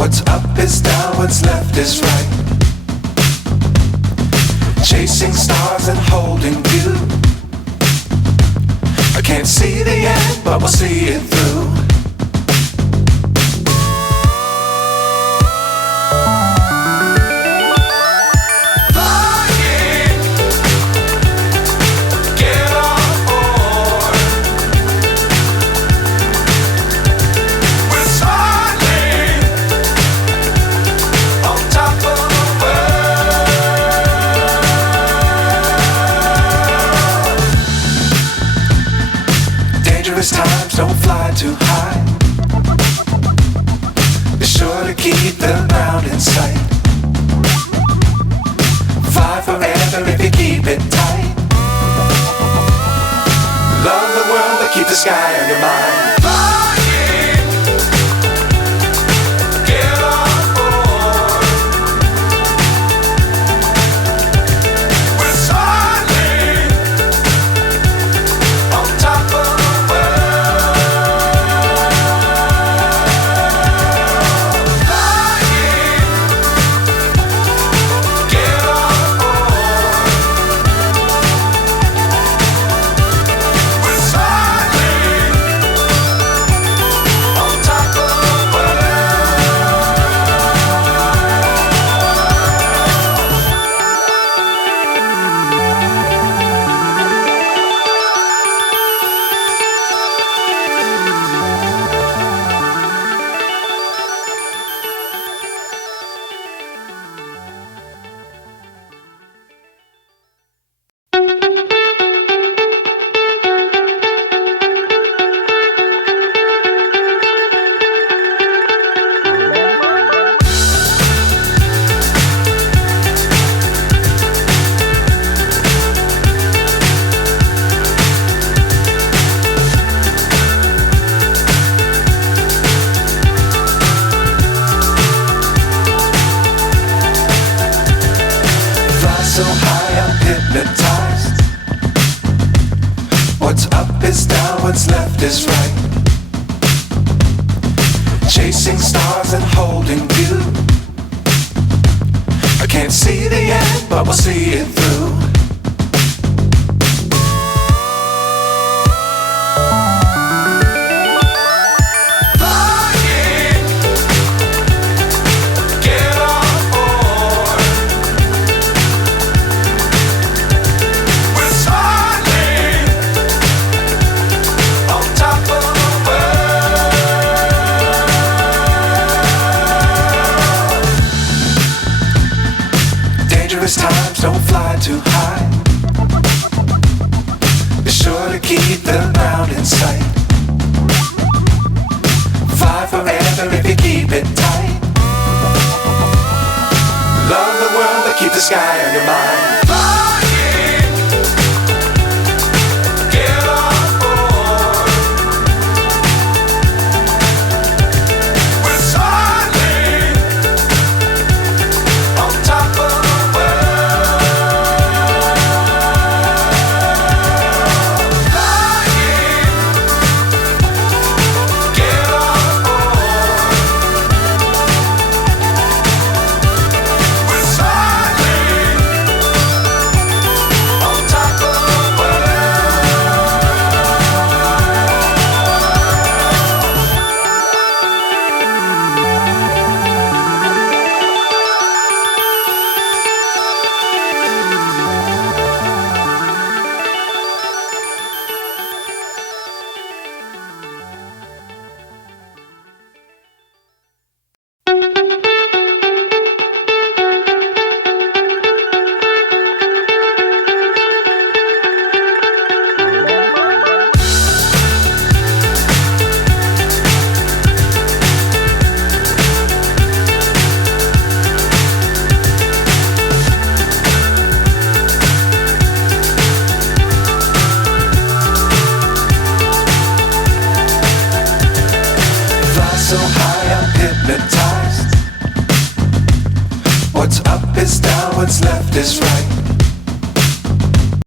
What's up is down, what's left is right. Chasing stars and holding you. I can't see the end, but we'll see it through. Times don't fly too high. Be sure to keep the ground in sight. Fly forever if you keep it tight. Love the world but keep the sky on your mind. So high I'm hypnotized. What's up is down, what's left is right. Chasing stars and holding you. I can't see the end, but we'll see it through. Times don't fly too high. Be sure to keep the ground in sight. Fly forever if you keep it tight. Love the world but keep the sky on your mind. So high I'm hypnotized. What's up is down, what's left is right.